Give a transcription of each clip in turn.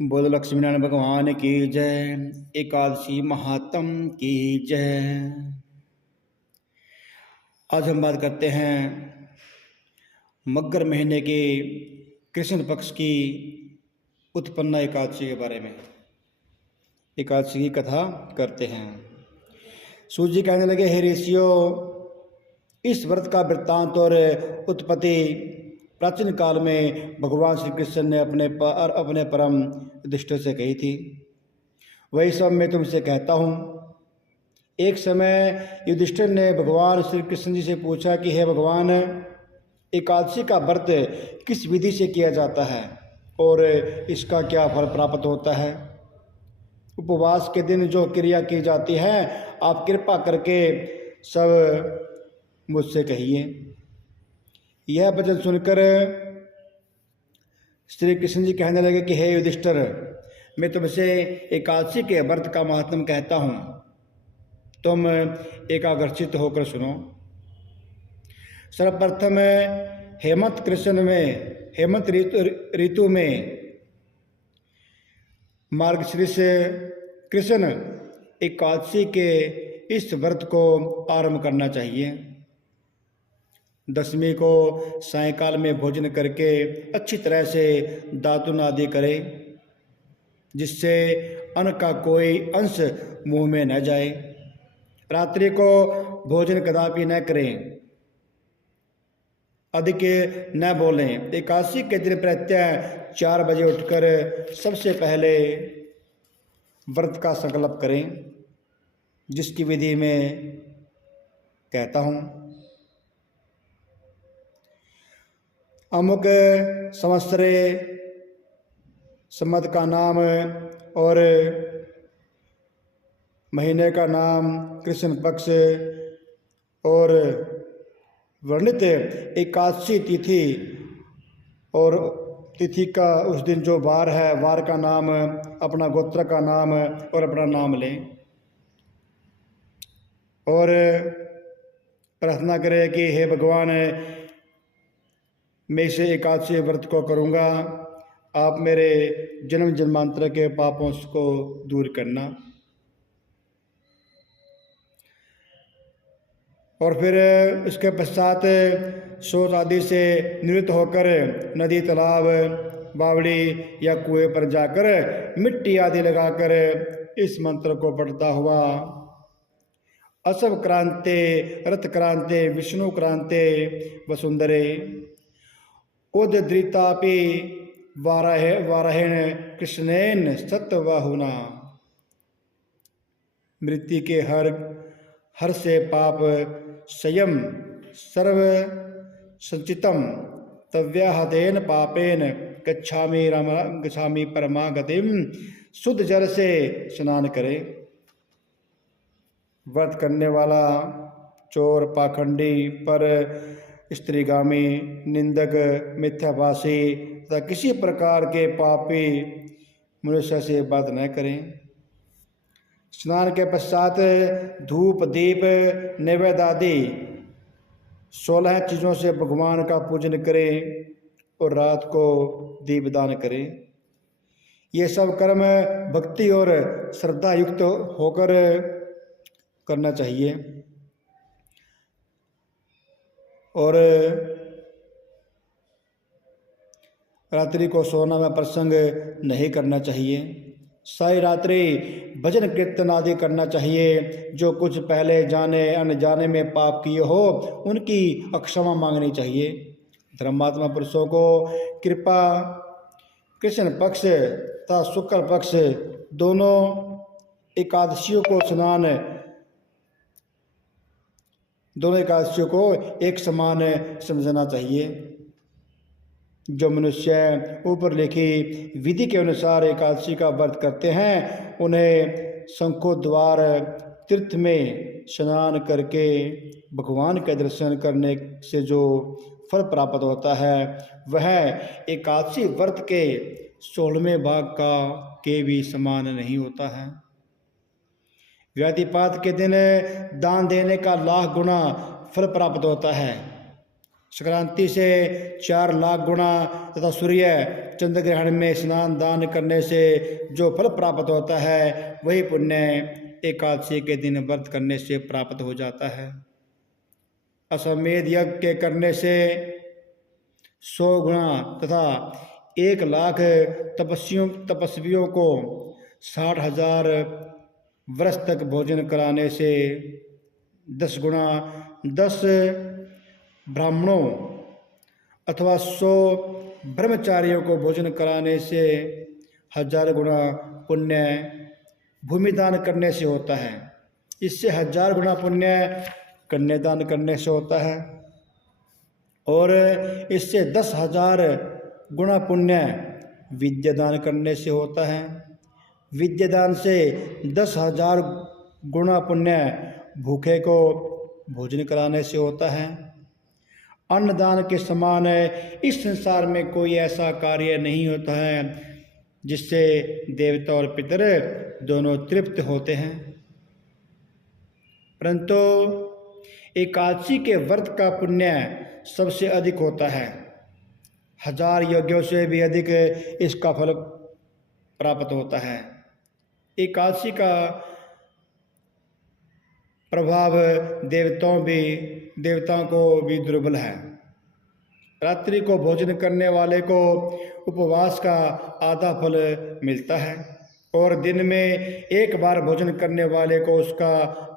बोलो लक्ष्मी नारायण भगवान की जय। एकादशी महात्म की जय। आज हम बात करते हैं मगर महीने के कृष्ण पक्ष की उत्पन्ना एकादशी के बारे में। एकादशी की कथा करते हैं। सूत जी कहने लगे, हे ऋषियों, इस व्रत का वृत्तांत और उत्पत्ति प्राचीन काल में भगवान श्री कृष्ण ने अपने परम युधिष्ठिर से कही थी। वही सब मैं तुमसे कहता हूँ। एक समय युधिष्ठिर ने भगवान श्री कृष्ण जी से पूछा कि हे भगवान, एकादशी का व्रत किस विधि से किया जाता है और इसका क्या फल प्राप्त होता है? उपवास के दिन जो क्रिया की जाती है आप कृपा करके सब मुझसे कहिए। यह वचन सुनकर श्री कृष्ण जी कहने लगे कि हे युधिष्ठिर, मैं तुमसे एकादशी के व्रत का महात्म कहता हूँ, तुम एकाग्रचित होकर सुनो। सर्वप्रथम हेमंत ऋतु में मार्गशीर्ष कृष्ण एकादशी के इस व्रत को आरंभ करना चाहिए। दशमी को सायंकाल में भोजन करके अच्छी तरह से दातुन आदि करें, जिससे अन्न का कोई अंश मुंह में न जाए। रात्रि को भोजन कदापि न करें, अधिक न बोलें। एकादशी के दिन प्रत्यह 4 बजे उठकर सबसे पहले व्रत का संकल्प करें, जिसकी विधि में कहता हूँ। अमुक संवत्सरे संवत का नाम और महीने का नाम कृष्ण पक्ष और वर्णित एकादशी तिथि और तिथि का उस दिन जो वार है, वार का नाम, अपना गोत्र का नाम और अपना नाम लें और प्रार्थना करें कि हे भगवान, मैं इसे एकादशी व्रत को करूँगा, आप मेरे जन्म जन्मांतर के पापों को दूर करना। और फिर इसके पश्चात शौच आदि से निवृत्त होकर नदी, तालाब, बावड़ी या कुएं पर जाकर मिट्टी आदि लगाकर इस मंत्र को पढ़ता हुआ असव क्रांते रथ क्रांते विष्णु क्रांते वसुंधरे उद्धृतापि वाराहेण कृष्णेन सत्यवाहुना मृत्यु के हर से पाप स्वयं सर्व संचितम तव्याहतेन पापेन गच्छामि परमागतिम। शुद्ध जल से स्नान करे। व्रत करने वाला चोर, पाखंडी, पर स्त्रीगामी, निंदक, मिथ्याभाषी तथा किसी प्रकार के पापी मनुष्य से बात न करें। स्नान के पश्चात धूप, दीप, नैवेद्य आदि 16 चीज़ों से भगवान का पूजन करें और रात को दीपदान करें। ये सब कर्म भक्ति और श्रद्धा युक्त होकर करना चाहिए और रात्रि को सोना में प्रसंग नहीं करना चाहिए। सारी रात्रि भजन कीर्तन आदि करना चाहिए। जो कुछ पहले जाने अनजाने में पाप किए हो उनकी क्षमा मांगनी चाहिए। धर्मात्मा पुरुषों को कृपा कृष्ण पक्ष तथा शुक्ल पक्ष दोनों एकादशियों को एक समान समझना चाहिए। जो मनुष्य ऊपर लिखी विधि के अनुसार एकादशी का व्रत करते हैं उन्हें शंखोद्वार तीर्थ में स्नान करके भगवान के दर्शन करने से जो फल प्राप्त होता है वह एकादशी व्रत के 16वें भाग के भी समान नहीं होता है। व्याधिपात के दिन दान देने का लाख गुना फल प्राप्त होता है। संक्रांति से 4 लाख गुना तथा सूर्य चंद्र ग्रहण में स्नान दान करने से जो फल प्राप्त होता है वही पुण्य एकादशी के दिन व्रत करने से प्राप्त हो जाता है। अश्वमेध यज्ञ के करने से 100 गुना तथा 1 लाख तपस्वियों को 60,000 वर्ष तक भोजन कराने से 10 गुना 10 ब्राह्मणों अथवा 100 ब्रह्मचारियों को भोजन कराने से 1000 गुना पुण्य भूमि दान करने से होता है। इससे 1000 गुना पुण्य कन्यादान करने से होता है और इससे 10,000 गुना पुण्य विद्यादान करने से होता है। विद्यादान से 10,000 गुना पुण्य भूखे को भोजन कराने से होता है। अन्नदान के समान इस संसार में कोई ऐसा कार्य नहीं होता है जिससे देवता और पितर दोनों तृप्त होते हैं, परंतु एकादशी के व्रत का पुण्य सबसे अधिक होता है। 1000 यज्ञों से भी अधिक इसका फल प्राप्त होता है। एकादशी का प्रभाव देवताओं को भी दुर्बल है। रात्रि को भोजन करने वाले को उपवास का आधा फल मिलता है और दिन में एक बार भोजन करने वाले को उसका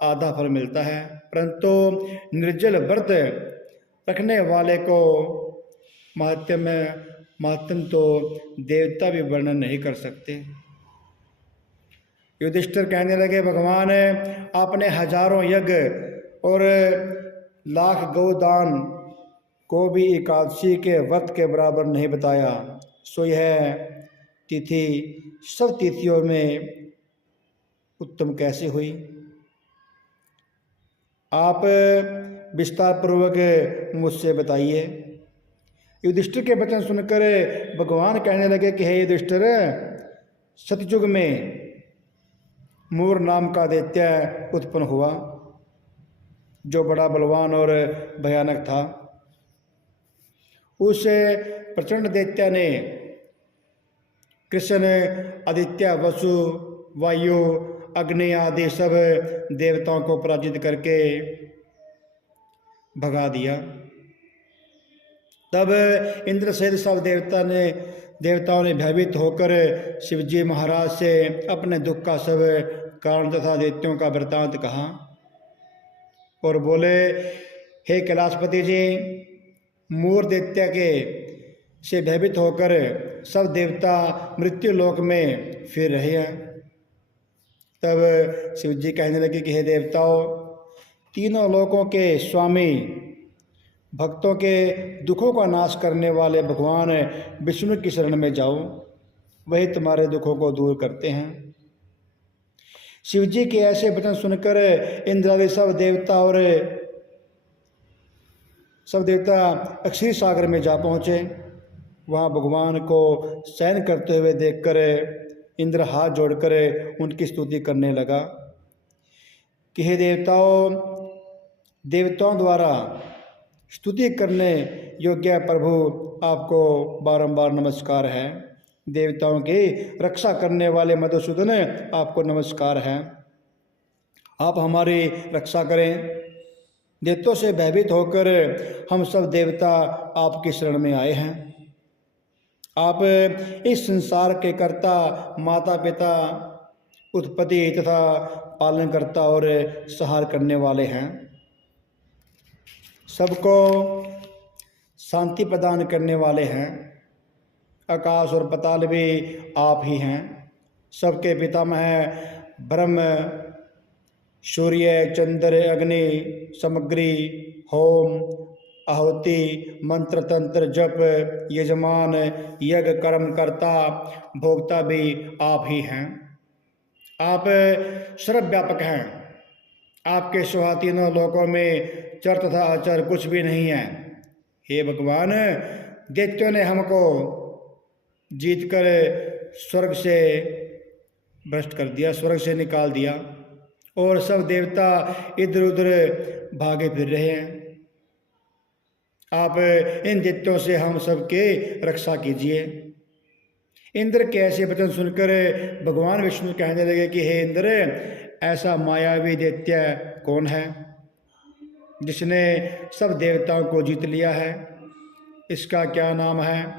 आधा फल मिलता है, परंतु निर्जल व्रत रखने वाले को महात्म तो देवता भी वर्णन नहीं कर सकते। युधिष्ठिर कहने लगे, भगवान आपने हजारों यज्ञ और लाख गोदान को भी एकादशी के व्रत के बराबर नहीं बताया, सो यह तिथि सब तिथियों में उत्तम कैसे हुई? आप विस्तार पूर्वक मुझसे बताइए। युधिष्ठिर के वचन सुनकर भगवान कहने लगे कि हे युधिष्ठिर, सतयुग में मूर नाम का दैत्य उत्पन्न हुआ जो बड़ा बलवान और भयानक था। उस प्रचंड दैत्य ने कृष्ण, आदित्य, वसु, वायु, अग्नि आदि सब देवताओं को पराजित करके भगा दिया। तब इंद्र सहित सब देवताओं ने भयभीत होकर शिवजी महाराज से अपने दुख का सब कारण तथा दैत्यों का वृत्तांत कहा और बोले, हे कैलाशपति जी, मूर दैत्य के से भयभीत होकर सब देवता मृत्यु लोक में फिर रहे हैं। तब शिवजी कहने लगे कि हे देवताओं, तीनों लोकों के स्वामी, भक्तों के दुखों का नाश करने वाले भगवान विष्णु की शरण में जाओ, वही तुम्हारे दुखों को दूर करते हैं। शिवजी के ऐसे वचन सुनकर इंद्रादि सब देवता अक्षीर सागर में जा पहुँचे। वहाँ भगवान को शयन करते हुए देखकर इंद्र हाथ जोड़कर उनकी स्तुति करने लगा कि हे देवताओं द्वारा स्तुति करने योग्य प्रभु, आपको बारंबार नमस्कार है। देवताओं की रक्षा करने वाले मधुसूदन, आपको नमस्कार है। आप हमारी रक्षा करें। दैत्यों से भयभीत होकर हम सब देवता आपकी शरण में आए हैं। आप इस संसार के कर्ता, माता पिता, उत्पत्ति तथा पालन करता और संहार करने वाले हैं। सबको शांति प्रदान करने वाले हैं। आकाश और पाताल भी आप ही हैं। सबके पितामह ब्रह्म, सूर्य, चंद्र, अग्नि, सामग्री, होम, आहुति, मंत्र, तंत्र, जप, यजमान, यज्ञ, कर्म कर्ता, भोक्ता भी आप ही हैं। आप सर्वव्यापक हैं। आपके सिवा तीनों लोकों में चर तथा अचर कुछ भी नहीं है। हे भगवान, दैत्यों ने हमको जीतकर स्वर्ग से भ्रष्ट कर दिया, स्वर्ग से निकाल दिया और सब देवता इधर उधर भागे फिर रहे हैं। आप इन दैत्यों से हम सबके रक्षा कीजिए। इंद्र के ऐसे वचन सुनकर भगवान विष्णु कहने लगे कि हे इंद्र, ऐसा मायावी दैत्य कौन है जिसने सब देवताओं को जीत लिया है? इसका क्या नाम है?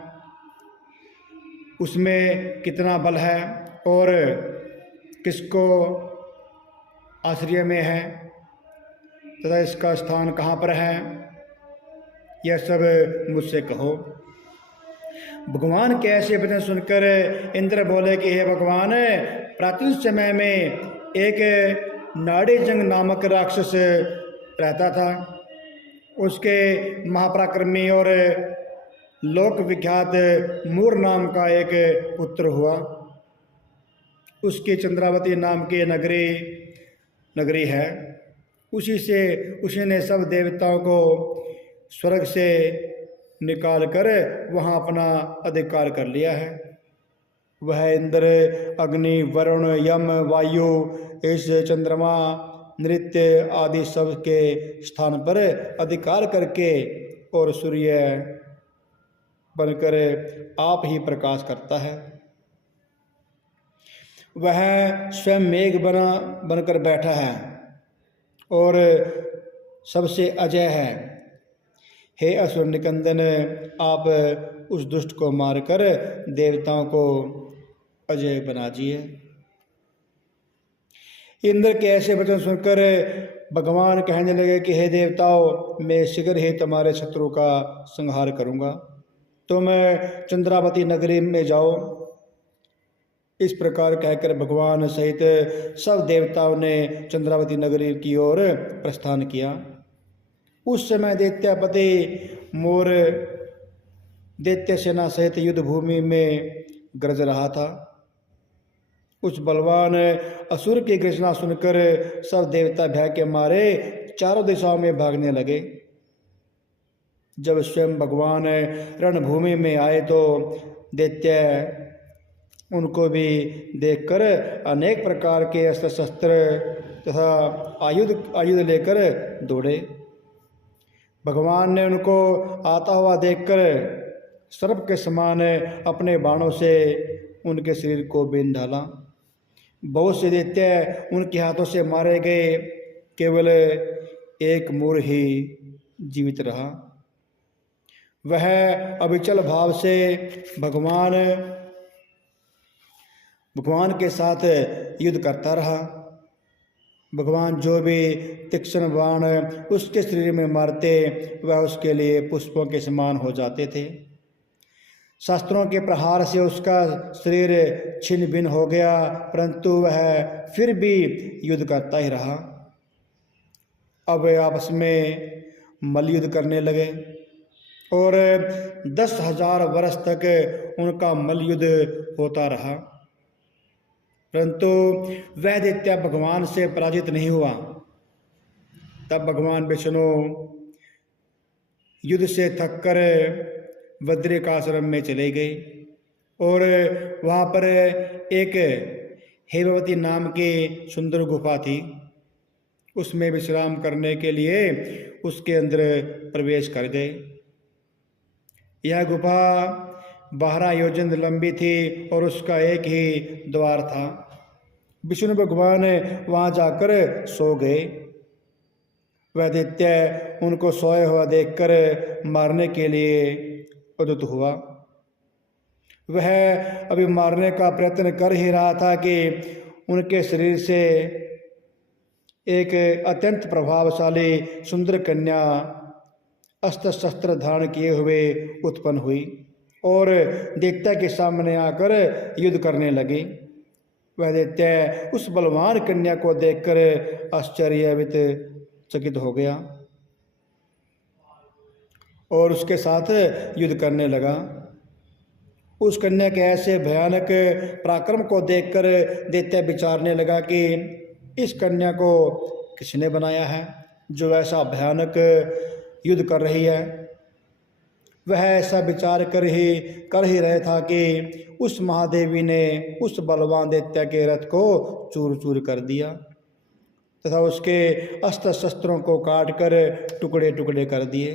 उसमें कितना बल है और किसको आश्रय में है तथा इसका स्थान कहाँ पर है? यह सब मुझसे कहो। भगवान के ऐसे वचन सुनकर इंद्र बोले कि हे भगवान, प्राचीन समय में एक नाड़ीजंग नामक राक्षस रहता था। उसके महापराक्रमी और लोक विख्यात मूर नाम का एक पुत्र हुआ। उसकी चंद्रावती नाम की नगरी है। उसी से उसने सब देवताओं को स्वर्ग से निकाल कर वहाँ अपना अधिकार कर लिया है। वह इंद्र, अग्नि, वरुण, यम, वायु, इस चंद्रमा, नृत्य आदि सब के स्थान पर अधिकार करके और सूर्य बनकर आप ही प्रकाश करता है। वह स्वयं मेघ बनकर बैठा है और सबसे अजय है। हे असुर निकंदन, आप उस दुष्ट को मारकर देवताओं को अजय बनाजिए। इंद्र के ऐसे वचन सुनकर भगवान कहने लगे कि हे देवताओं, मैं शीघ्र ही तुम्हारे शत्रु का संहार करूंगा। तुम चंद्रावती नगरी में जाओ। इस प्रकार कहकर भगवान सहित सब देवताओं ने चंद्रावती नगरी की ओर प्रस्थान किया। उस समय दैत्यपति मोर दैत्य सेना सहित युद्ध भूमि में गरज रहा था। उस बलवान असुर की गर्जना सुनकर सब देवता भय के मारे चारों दिशाओं में भागने लगे। जब स्वयं भगवान रणभूमि में आए तो दैत्य उनको भी देखकर अनेक प्रकार के अस्त्र शस्त्र तथा आयुध लेकर दौड़े। भगवान ने उनको आता हुआ देखकर सर्प के समान अपने बाणों से उनके शरीर को बींध डाला। बहुत से दैत्य उनके हाथों से मारे गए, केवल एक मूर ही जीवित रहा। वह अविचल भाव से भगवान के साथ युद्ध करता रहा। भगवान जो भी तीक्ष्ण बाण उसके शरीर में मारते वह उसके लिए पुष्पों के समान हो जाते थे। शास्त्रों के प्रहार से उसका शरीर छिन्न भिन्न हो गया, परंतु वह फिर भी युद्ध करता ही रहा। अब वे आपस में मल्लयुद्ध करने लगे और 10,000 वर्ष तक उनका मल्लयुद्ध होता रहा, परंतु वह दैत्य भगवान से पराजित नहीं हुआ। तब भगवान विष्णु युद्ध से थककर बद्रिकाश्रम में चले गए और वहाँ पर एक हेमवती नाम की सुंदर गुफा थी। उसमें विश्राम करने के लिए उसके अंदर प्रवेश कर गए। यह गुफा 12 योजन लंबी थी और उसका एक ही द्वार था। विष्णु भगवान वहाँ जाकर सो गए। वह दैत्य उनको सोए हुआ देखकर मारने के लिए उद्यत हुआ। वह अभी मारने का प्रयत्न कर ही रहा था कि उनके शरीर से एक अत्यंत प्रभावशाली सुंदर कन्या अस्त्र शस्त्र धारण किए हुए उत्पन्न हुई और दैत्य के सामने आकर युद्ध करने लगी। वह दैत्य उस बलवान कन्या को देखकर आश्चर्यचकित चकित हो गया और उसके साथ युद्ध करने लगा। उस कन्या के ऐसे भयानक पराक्रम को देखकर दैत्य विचारने लगा कि इस कन्या को किसने बनाया है जो ऐसा भयानक युद्ध कर रही है। वह ऐसा विचार कर ही रहे था कि उस महादेवी ने उस बलवान दैत्य के रथ को चूर चूर कर दिया तथा उसके अस्त्र शस्त्रों को काट कर टुकड़े टुकड़े कर दिए।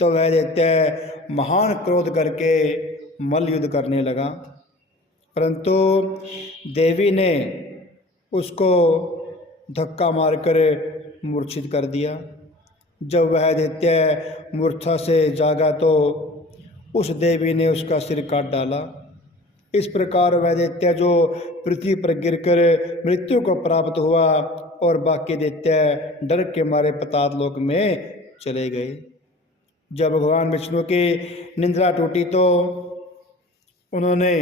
तो वह दैत्य महान क्रोध करके मल्ल युद्ध करने लगा, परंतु देवी ने उसको धक्का मारकर मूर्छित कर दिया। जब वह दैत्य मूर्छा से जागा तो उस देवी ने उसका सिर काट डाला। इस प्रकार वह दैत्य जो पृथ्वी पर गिरकर मृत्यु को प्राप्त हुआ और बाकी दैत्य डर के मारे पाताल लोक में चले गए। जब भगवान विष्णु की निंद्रा टूटी तो उन्होंने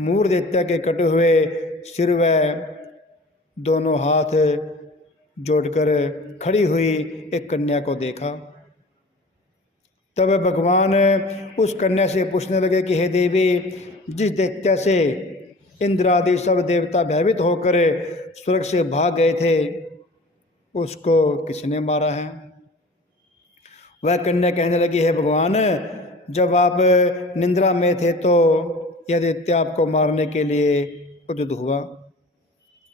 मूर दैत्य के कटे हुए सिर व दोनों हाथ जोड़कर खड़ी हुई एक कन्या को देखा। तब भगवान उस कन्या से पूछने लगे कि हे देवी, जिस दैत्य से इंद्र आदि सब देवता भयभीत होकर स्वर्ग से भाग गए थे उसको किसने मारा है? वह कन्या कहने लगी, हे भगवान, जब आप निंद्रा में थे तो यह दैत्य आपको मारने के लिए उद्यत हुआ।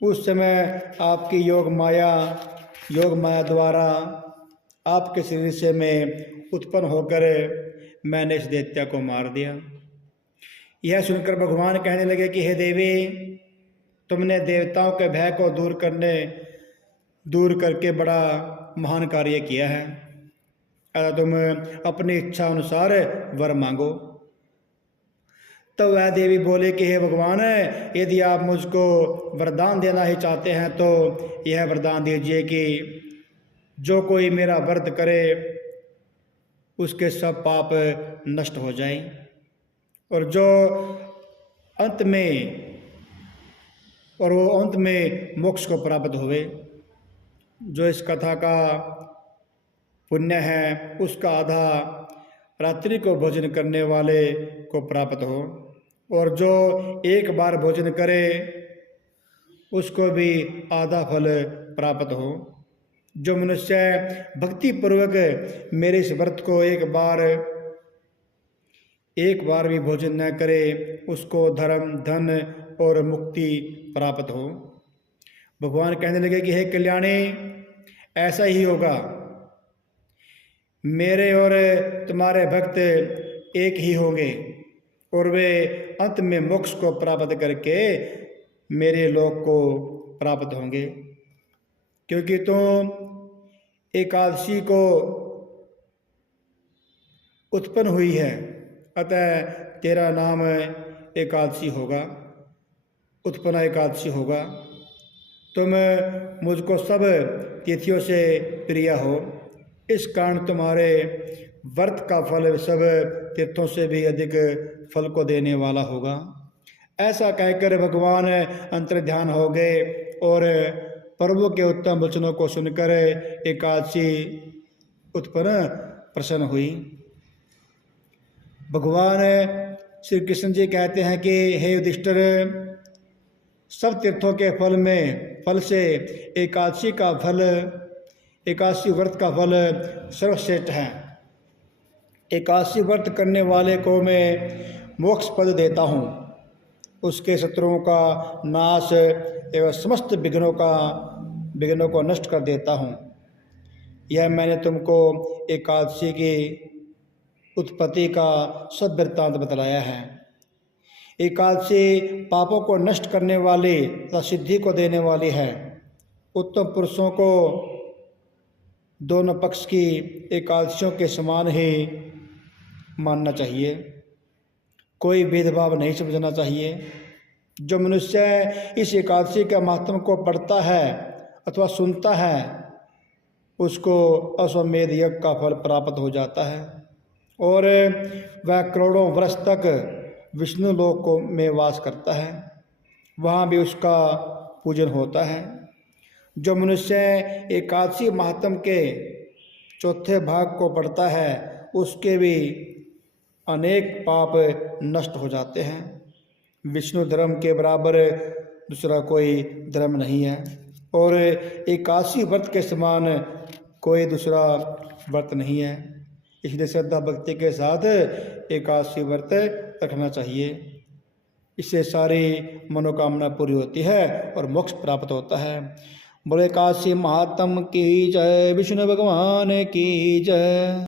उस समय आपकी योग माया द्वारा आपके शरीर से मैं उत्पन्न होकर मैंने इस दैत्य को मार दिया। यह सुनकर भगवान कहने लगे कि हे देवी, तुमने देवताओं के भय को दूर करके बड़ा महान कार्य किया है। अतः तुम अपनी इच्छा अनुसार वर मांगो। तो वह देवी बोले कि हे भगवान, यदि आप मुझको वरदान देना ही चाहते हैं तो यह वरदान दीजिए कि जो कोई मेरा व्रत करे उसके सब पाप नष्ट हो जाएं और वो अंत में मोक्ष को प्राप्त हुए। जो इस कथा का पुण्य है उसका आधा रात्रि को भोजन करने वाले को प्राप्त हो और जो एक बार भोजन करे उसको भी आधा फल प्राप्त हो। जो मनुष्य भक्ति पूर्वक मेरे इस व्रत को एक बार भी भोजन न करे उसको धर्म, धन और मुक्ति प्राप्त हो। भगवान कहने लगे कि हे कल्याणी, ऐसा ही होगा। मेरे और तुम्हारे भक्त एक ही होंगे और वे अंत में मोक्ष को प्राप्त करके मेरे लोक को प्राप्त होंगे, क्योंकि तुम एकादशी को उत्पन्न हुई है, अतः तेरा नाम एकादशी होगा, उत्पन्न एकादशी होगा। तुम मुझको सब तिथियों से प्रिय हो, इस कारण तुम्हारे व्रत का फल सब तीर्थों से भी अधिक फल को देने वाला होगा। ऐसा कहकर भगवान अंतर्ध्यान हो गए और प्रभु के उत्तम वचनों को सुनकर एकादशी उत्पन्न प्रसन्न हुई। भगवान श्री कृष्ण जी कहते हैं कि हे युधिष्ठिर, सब तीर्थों के फल से एकादशी व्रत का फल सर्वश्रेष्ठ है। एकादशी व्रत करने वाले को मैं मोक्ष पद देता हूँ, उसके शत्रुओं का नाश एवं समस्त विघ्नों को नष्ट कर देता हूँ। यह मैंने तुमको एकादशी की उत्पत्ति का सब वृत्तांत बतलाया है। एकादशी पापों को नष्ट करने वाली तथा सिद्धि को देने वाली है। उत्तम पुरुषों को दोनों पक्ष की एकादशियों के समान ही मानना चाहिए, कोई भेदभाव नहीं समझना चाहिए। जो मनुष्य इस एकादशी के महात्म को पढ़ता है अथवा सुनता है उसको अश्वमेध यज्ञ का फल प्राप्त हो जाता है और वह करोड़ों वर्ष तक विष्णु लोक में वास करता है, वहाँ भी उसका पूजन होता है। जो मनुष्य एकादशी महात्म के चौथे भाग को पढ़ता है उसके भी अनेक पाप नष्ट हो जाते हैं। विष्णु धर्म के बराबर दूसरा कोई धर्म नहीं है और एकादशी व्रत के समान कोई दूसरा व्रत नहीं है। इसलिए श्रद्धा भक्ति के साथ एकादशी व्रत रखना चाहिए। इससे सारी मनोकामना पूरी होती है और मोक्ष प्राप्त होता है। बोले एकादशी महात्म की जय, विष्णु भगवान की जय।